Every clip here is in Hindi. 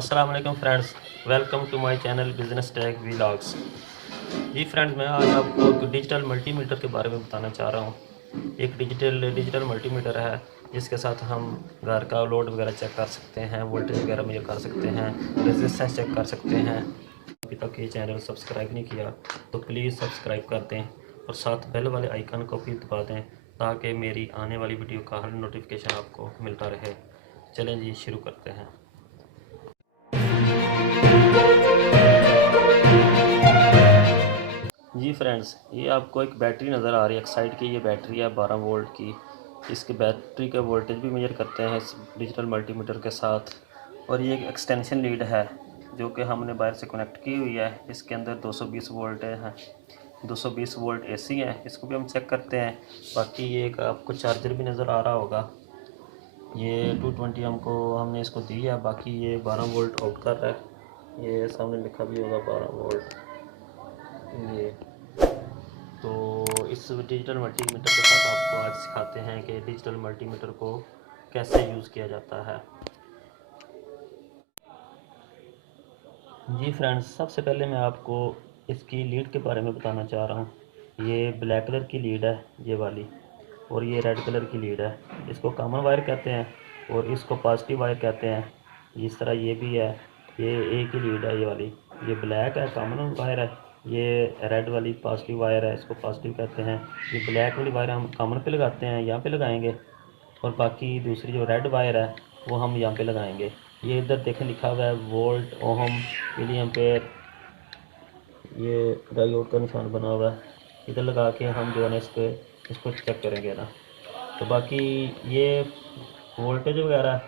अस्सलाम वालेकुम friends, welcome to my channel business tech vlogs. जी फ्रेंड्स, मैं आज आपको एक डिजिटल मल्टीमीटर के बारे में बताना चाह रहा हूँ। एक डिजिटल मल्टीमीटर है जिसके साथ हम घर का लोड वगैरह चेक कर सकते हैं, वोल्टेज वगैरह मेजर कर सकते हैं, रेजिस्टेंस चेक कर सकते हैं। अभी तक ये चैनल सब्सक्राइब नहीं किया तो प्लीज़ सब्सक्राइब कर दें और साथ बेल वाले आइकन को भी दबा दें ताकि मेरी आने वाली वीडियो का हर नोटिफिकेशन आपको मिलता रहे। चलें जी, शुरू करते हैं। जी फ्रेंड्स, ये आपको एक बैटरी नज़र आ रही है। एक साइड की ये बैटरी है 12 वोल्ट की। इसके बैटरी का वोल्टेज भी मेजर करते हैं इस डिजिटल मल्टीमीटर के साथ। और ये एक एक्सटेंशन लीड है जो कि हमने बाहर से कनेक्ट की हुई है। इसके अंदर 220 वोल्ट है, 220 वोल्ट एसी है। इसको भी हम चेक करते हैं। बाकी ये एक आपको चार्जर भी नज़र आ रहा होगा। ये 220 हमको हमने इसको दी है। बाकी ये 12 वोल्ट आउट कर रहा है। ये सामने लिखा भी होगा 12 वोल्ट। ये तो इस डिजिटल मल्टीमीटर के साथ आपको आज सिखाते हैं कि डिजिटल मल्टीमीटर को कैसे यूज़ किया जाता है। जी फ्रेंड्स, सबसे पहले मैं आपको इसकी लीड के बारे में बताना चाह रहा हूँ। ये ब्लैक कलर की लीड है ये वाली, और ये रेड कलर की लीड है। इसको कॉमन वायर कहते हैं और इसको पॉजिटिव वायर कहते हैं। इस तरह ये भी है, ये एक ही लीड है ये वाली। ये ब्लैक है, कॉमन वायर है। ये रेड वाली पॉजिटिव वायर है, इसको पॉजिटिव कहते हैं। ये ब्लैक वाली वायर हम कॉमन पे लगाते हैं, यहाँ पे लगाएंगे। और बाकी दूसरी जो रेड वायर है वो हम यहाँ पे लगाएंगे। ये इधर देखें लिखा हुआ है वोल्ट, ओहम, मिली एम्पेयर। ये डायोड का निशान बना हुआ है। इधर लगा के हम जो है ना इसको चेक करेंगे ना। तो बाकी ये वोल्टेज वगैरह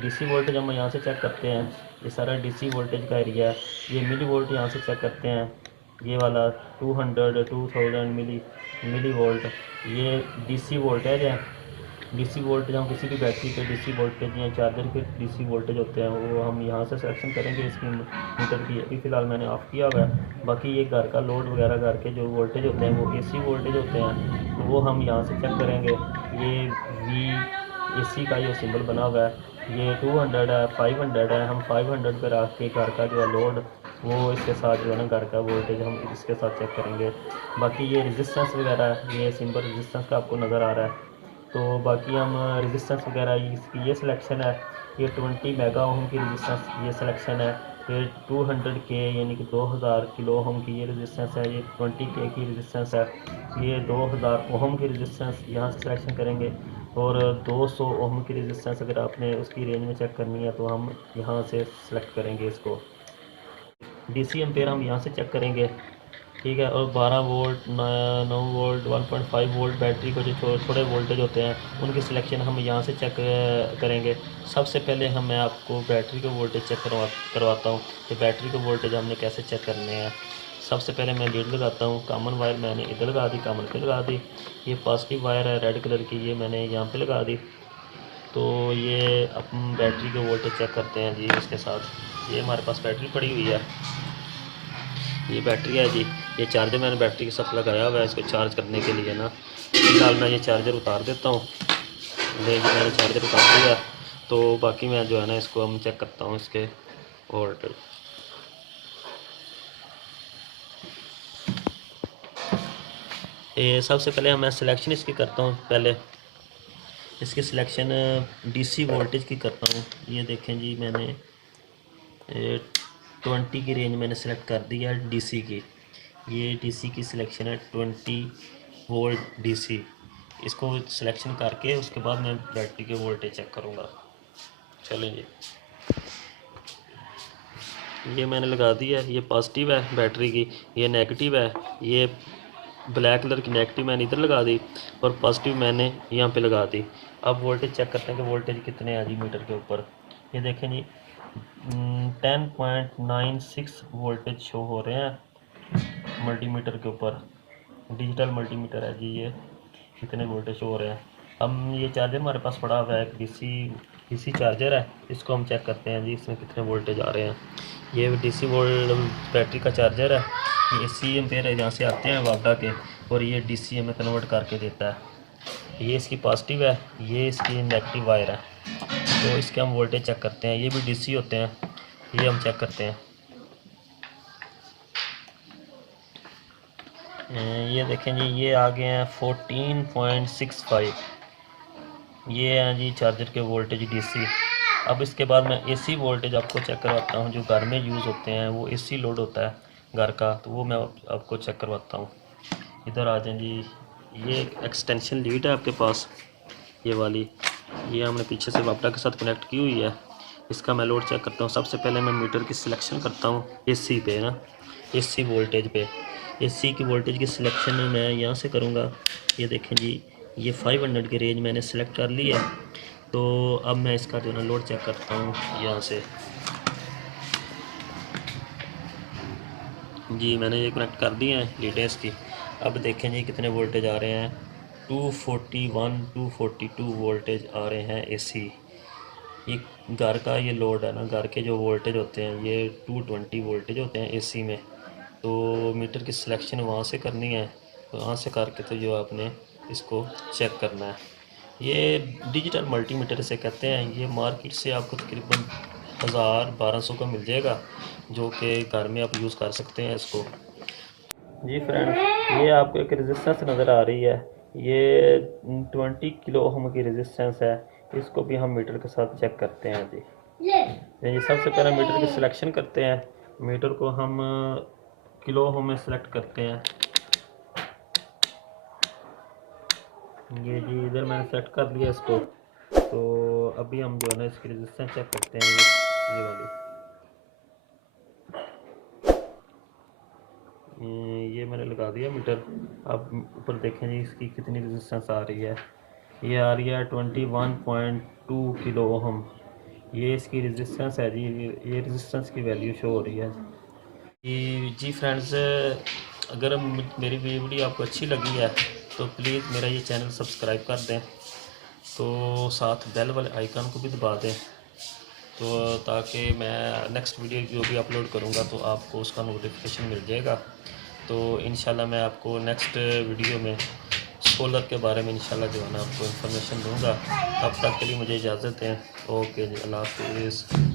डीसी वोल्टेज हम यहाँ से चेक करते हैं। ये सारा डीसी वोल्टेज का एरिया है। ये मिली वोल्ट यहाँ से चेक करते हैं। ये वाला 200 2000 मिली वोल्ट ये डीसी वोल्टेज है। डीसी वोल्टेज हम किसी भी बैटरी के डीसी वोल्टेज या चार्जर के डीसी वोल्टेज होते हैं वो हम यहाँ से सिलेक्शन करेंगे इसकी मीटर की। अभी फ़िलहाल मैंने ऑफ़ किया हुआ है। बाकी ये घर का लोड वगैरह घर के जो वोल्टेज होते हैं वो एसी वोल्टेज होते हैं, तो वो हम यहाँ से चेक करेंगे। ये वी एसी का ये सिंबल बना हुआ है। ये 200 है, 500 है। हम 500 पर रख के घर का जो है लोड वो इसके साथ जो है ना घर का वोल्टेज हम इसके साथ चेक करेंगे। बाकी ये रेजिस्टेंस वगैरह ये सिंबल रेजिस्टेंस का आपको नज़र आ रहा है। तो बाकी हम रेजिस्टेंस वगैरह इसकी ये सिलेक्शन है। ये 20 मेगा ओम की रेजिस्टेंस ये सिलेक्शन है। फिर 200 के यानी कि 2000 किलो ओम की ये रेजिस्टेंस है। ये 20 के की रेजिस्टेंस है। ये 2000 ओम की रेजिस्टेंस यहाँ से सिलेक्शन करेंगे। और 200 ओम की रेजिस्टेंस अगर आपने उसकी रेंज में चेक करनी है तो हम यहाँ से सेलेक्ट करेंगे इसको। डीसी एम्पेयर हम यहाँ से चेक करेंगे, ठीक है। और 12 वोल्ट, 9 वोल्ट, 1.5 वोल्ट बैटरी को जो थोड़े वोल्टेज होते हैं उनकी सिलेक्शन हम यहाँ से चेक करेंगे। सबसे पहले मैं आपको बैटरी के वोल्टेज चेक करवाता हूँ कि बैटरी के वोल्टेज हमने कैसे चेक करने हैं। सबसे पहले मैं लीड लगाता हूँ। कॉमन वायर मैंने इधर लगा दी, कॉमन पे लगा दी। ये पॉजिटिव वायर है रेड कलर की, ये मैंने यहाँ पे लगा दी। तो ये अपन बैटरी के वोल्टेज चेक करते हैं जी इसके साथ। ये हमारे पास बैटरी पड़ी हुई है, ये बैटरी है जी। ये चार्जर मैंने बैटरी के साथ लगाया हुआ है इसको चार्ज करने के लिए ना। फिलहाल मैं ये चार्जर उतार देता हूँ। ले जी, मैंने चार्जर उतार दिया। तो बाकी मैं जो है ना इसको हम चेक करता हूँ इसके वोल्टेज। ये सबसे पहले मैं सिलेक्शन इसकी करता हूँ। पहले इसकी सिलेक्शन डीसी वोल्टेज की करता हूँ। ये देखें जी, मैंने 20 की रेंज मैंने सेलेक्ट कर दी है डीसी की। ये डीसी की सिलेक्शन है 20 वोल्ट डीसी। इसको सिलेक्शन करके उसके बाद मैं बैटरी के वोल्टेज चेक करूँगा। चलें जी, ये मैंने लगा दी है। ये पॉजिटिव है बैटरी की, ये नेगेटिव है। ये ब्लैक कलर की नेगेटिव मैंने इधर लगा दी और पॉजिटिव मैंने यहाँ पे लगा दी। अब वोल्टेज चेक करते हैं कि वोल्टेज कितने हैं जी मीटर के ऊपर। ये देखें जी, 10.96 वोल्टेज शो हो रहे हैं मल्टीमीटर के ऊपर। डिजिटल मल्टीमीटर है जी ये। कितने वोल्टेज शो हो रहे हैं। हम ये चार्जर हमारे पास पड़ा हुआ है, डीसी चार्जर है। इसको हम चेक करते हैं जी इसमें कितने वोल्टेज आ रहे हैं। ये डीसी वोल्ट बैटरी का चार्जर है। ये एसी एम्पेयर यहाँ से आते हैं वापडा के, और ये डीसी में कन्वर्ट करके देता है। ये इसकी पॉजिटिव है, ये इसकी नेगेटिव वायर है। तो इसके हम वोल्टेज चेक करते हैं। ये भी डीसी होते हैं। ये हम चेक करते हैं। ये देखें जी, ये आ गए हैं 14.65। ये हैं जी चार्जर के वोल्टेज डीसी। अब इसके बाद मैं एसी वोल्टेज आपको चेक करवाता हूँ। जो घर में यूज़ होते हैं वो एसी लोड होता है घर का, तो वो मैं आपको चेक करवाता हूँ। इधर आ जाए जी। ये एक एक्सटेंशन लीड है आपके पास, ये वाली। ये हमने पीछे से वापडा के साथ कनेक्ट की हुई है। इसका मैं लोड चेक करता हूँ। सबसे पहले मैं मीटर की सिलेक्शन करता हूँ एसी पे ना, एसी वोल्टेज पे। एसी की वोल्टेज की सिलेक्शन मैं यहाँ से करूँगा। ये देखें जी, ये 500 की रेंज मैंने सेलेक्ट कर ली है। तो अब मैं इसका जो है लोड चेक करता हूँ यहाँ से। जी मैंने ये कनेक्ट कर दिए हैं लीडें की। अब देखें जी कितने वोल्टेज आ रहे हैं। 241 242 वोल्टेज आ रहे हैं एसी। ये घर का ये लोड है ना, घर के जो वोल्टेज होते हैं ये 220 वोल्टेज होते हैं एसी में। तो मीटर की सिलेक्शन वहाँ से करनी है, तो वहाँ से करके तो जो आपने इसको चेक करना है। ये डिजिटल मल्टीमीटर से कहते हैं। ये मार्केट से आपको तकरीबन 1000-1200 का मिल जाएगा, जो कि घर में आप यूज़ कर सकते हैं इसको। जी फ्रेंड्स, ये आपको एक रेजिस्टेंस नज़र आ रही है। ये 20 किलो ओम की रेजिस्टेंस है। इसको भी हम मीटर के साथ चेक करते हैं जी। जी सबसे पहले मीटर की सिलेक्शन करते हैं। मीटर को हम किलो ओम में सेलेक्ट करते हैं। ये जी इधर मैंने सेलेक्ट कर लिया इसको। तो अभी हम जो है ना इसकी रेजिस्टेंस चेक करते हैं। ये वाली ये मैंने लगा दिया मीटर। अब ऊपर देखें जी इसकी कितनी रेजिस्टेंस आ रही है। ये आ रही है 21.2 किलो ओम। ये इसकी रेजिस्टेंस है जी। ये रेजिस्टेंस की वैल्यू शो हो रही है जी फ्रेंड्स, अगर मेरी वीडियो आपको अच्छी लगी है तो प्लीज़ मेरा ये चैनल सब्सक्राइब कर दें। तो साथ बेल वाले आइकन को भी दबा दें, तो ताकि मैं नेक्स्ट वीडियो जो भी अपलोड करूँगा तो आपको उसका नोटिफिकेशन मिल जाएगा। तो इंशाल्लाह मैं आपको नेक्स्ट वीडियो में सोलर के बारे में इंशाल्लाह जो है ना आपको इन्फॉर्मेशन दूँगा। तब तक के लिए मुझे इजाज़त है। ओके जी, अल्लाह हाफ़िज़।